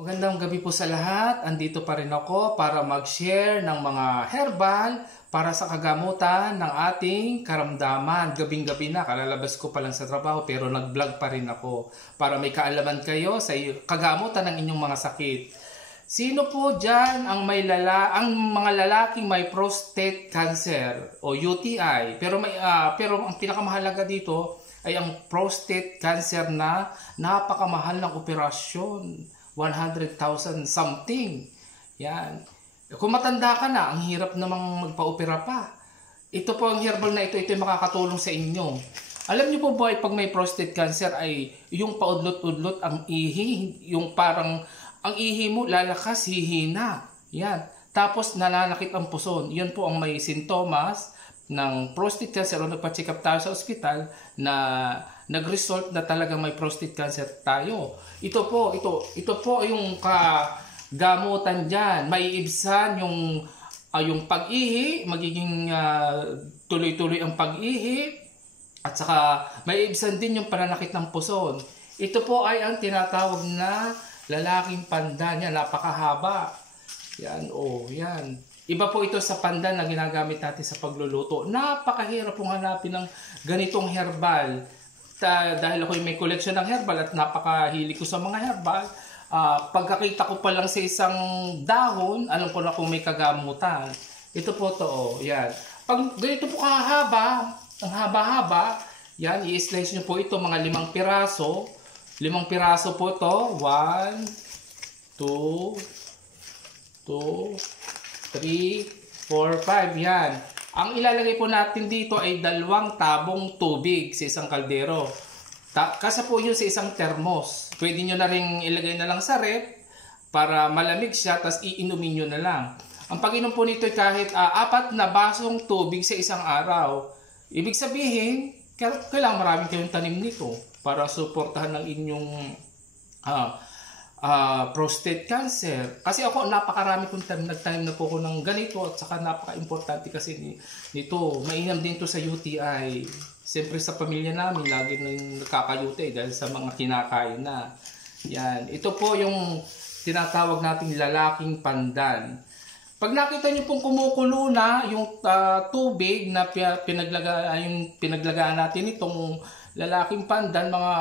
Magandang gabi po sa lahat. Andito pa rin ako para mag-share ng mga herbal para sa kagamutan ng ating karamdaman. Gabing-gabi na, kalalabas ko pa lang sa trabaho pero nag-vlog pa rin ako para may kaalaman kayo sa kagamutan ng inyong mga sakit. Sino po dyan ang mga lalaking may prostate cancer o UTI? Pero ang pinakamahalaga dito ay ang prostate cancer na napakamahal ng operasyon. 100,000 something. Yan. Kung matanda ka na, ang hirap namang magpa-opera pa. Ito po ang herbal na ito ay makakatulong sa inyo. Alam niyo po ba, pag may prostate cancer ay yung paudlot-udlot ang ihi, yung parang ang ihi mo lalakas, hihina. Yan. Tapos nananakit ang puson. Yan po ang may sintomas ng prostate cancer o nagpa-check up tayo sa ospital na nag-result na talagang may prostate cancer tayo. Ito po yung kagamutan diyan. Maiibsan yung pag-ihi, magiging tuloy-tuloy ang pag-ihi at saka maiibsan din yung pananakit ng puson. Ito po ay ang tinatawag na lalaking pandan. Yan, napakahaba. Yan, yan. Iba po ito sa pandan na ginagamit natin sa pagluluto. Napakahirap pong hanapin ng ganitong herbal. Dahil ako may collection ng herbal at napakahilig ko sa mga herbal, pagkakita ko pa lang sa isang dahon, alam ko na kung may kagamutan. Ito po to, yan. Pag ganito po kahaba, ang haba-haba, yan, i-slice nyo po ito mga 5 piraso. 5 piraso po to. 1, 2, 3, 4, 5. Yan. Ang ilalagay po natin dito ay 2 tabong tubig sa isang kaldero. Kasa po yun sa isang termos. Pwede nyo na rin ilagay na lang sa ref para malamig siya, tapos iinumin nyo na lang. Ang pag-inom po nito ay kahit 4 na basong tubig sa isang araw. Ibig sabihin, kailangan maraming kayong tanim nito para suportahan ng inyong prostate cancer. Kasi ako, napakarami kong nagtanim na po ako ng ganito at saka napaka-importante kasi nito. Mainam din to sa UTI. Siyempre sa pamilya namin, lagi nang nagkaka-UTI dahil sa mga kinakain na. Yan. Ito po yung tinatawag nating lalaking pandan. Pag nakita nyo pong kumukulo na yung tubig na pinaglagaan natin itong lalaking pandan, mga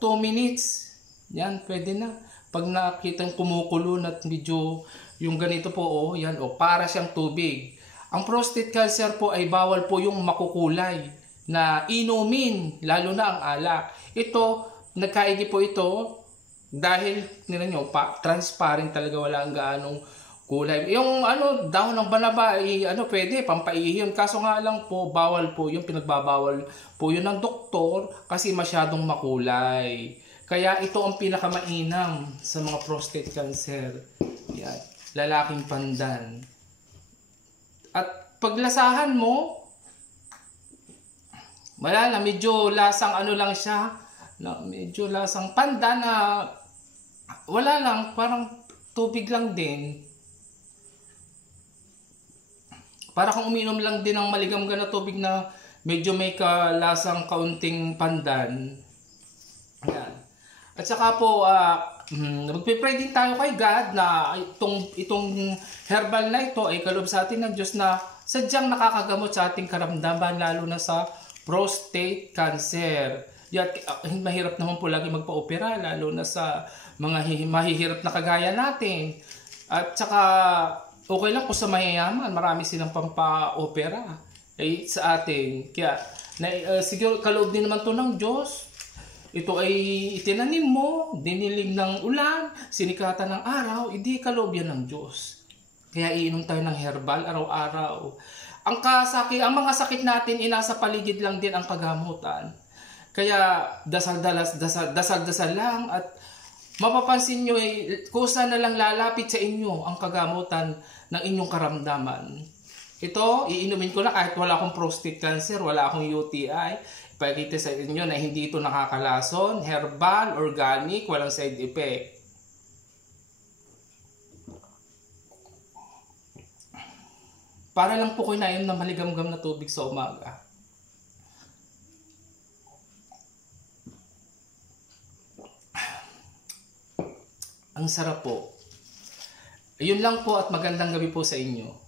2 minutes, yan, pwede na. Pag nakita kumukulo at medyo yung ganito po, yan, para siyang tubig. Ang prostate cancer po ay bawal po yung makukulay na inumin, lalo na ang alak. Ito, nagkaigi po ito dahil, transparent talaga, wala ang gaanong kulay. Yung dahon ng banaba, pwede, pampaihi yun. Kaso nga lang po, bawal po yung pinagbabawal po yun ng doktor kasi masyadong makulay. Kaya ito ang pinakamainam sa mga prostate cancer. Yan. Lalaking pandan. At paglasahan mo, wala na, medyo lasang lang siya. Medyo lasang pandan na wala lang, parang tubig lang din. Para kung uminom lang din ng maligamgam na tubig na medyo may kalasang kaunting pandan. Yan. At saka po, magpipray din tayo kay God na itong herbal na ito ay kaloob sa atin ng Diyos na sadyang nakakagamot sa ating karamdaman, lalo na sa prostate cancer. Mahirap naman po lagi magpa-opera, lalo na sa mga mahihirap na kagaya natin. At saka, okay lang po sa mayayaman, marami silang pampa-opera sa atin. Kaya, siguro kaloob din naman to ng Diyos. Ito ay itinanim mo, dinilig ng ulan, sinikatan ng araw, hindi kaloob yan ng Diyos. Kaya iinom tayo ng herbal araw-araw. Ang mga sakit natin, inasa paligid lang din ang kagamutan. Kaya dasal-dasal lang at mapapansin nyo, kusa na lang lalapit sa inyo ang kagamutan ng inyong karamdaman. Ito, iinumin ko na kahit wala akong prostate cancer, wala akong UTI. Ipakita sa inyo na hindi ito nakakalason, herbal, organic, walang side effect. Para lang po kayo nainom ng maligamgam na tubig sa umaga. Ang sarap po. Yun lang po at magandang gabi po sa inyo.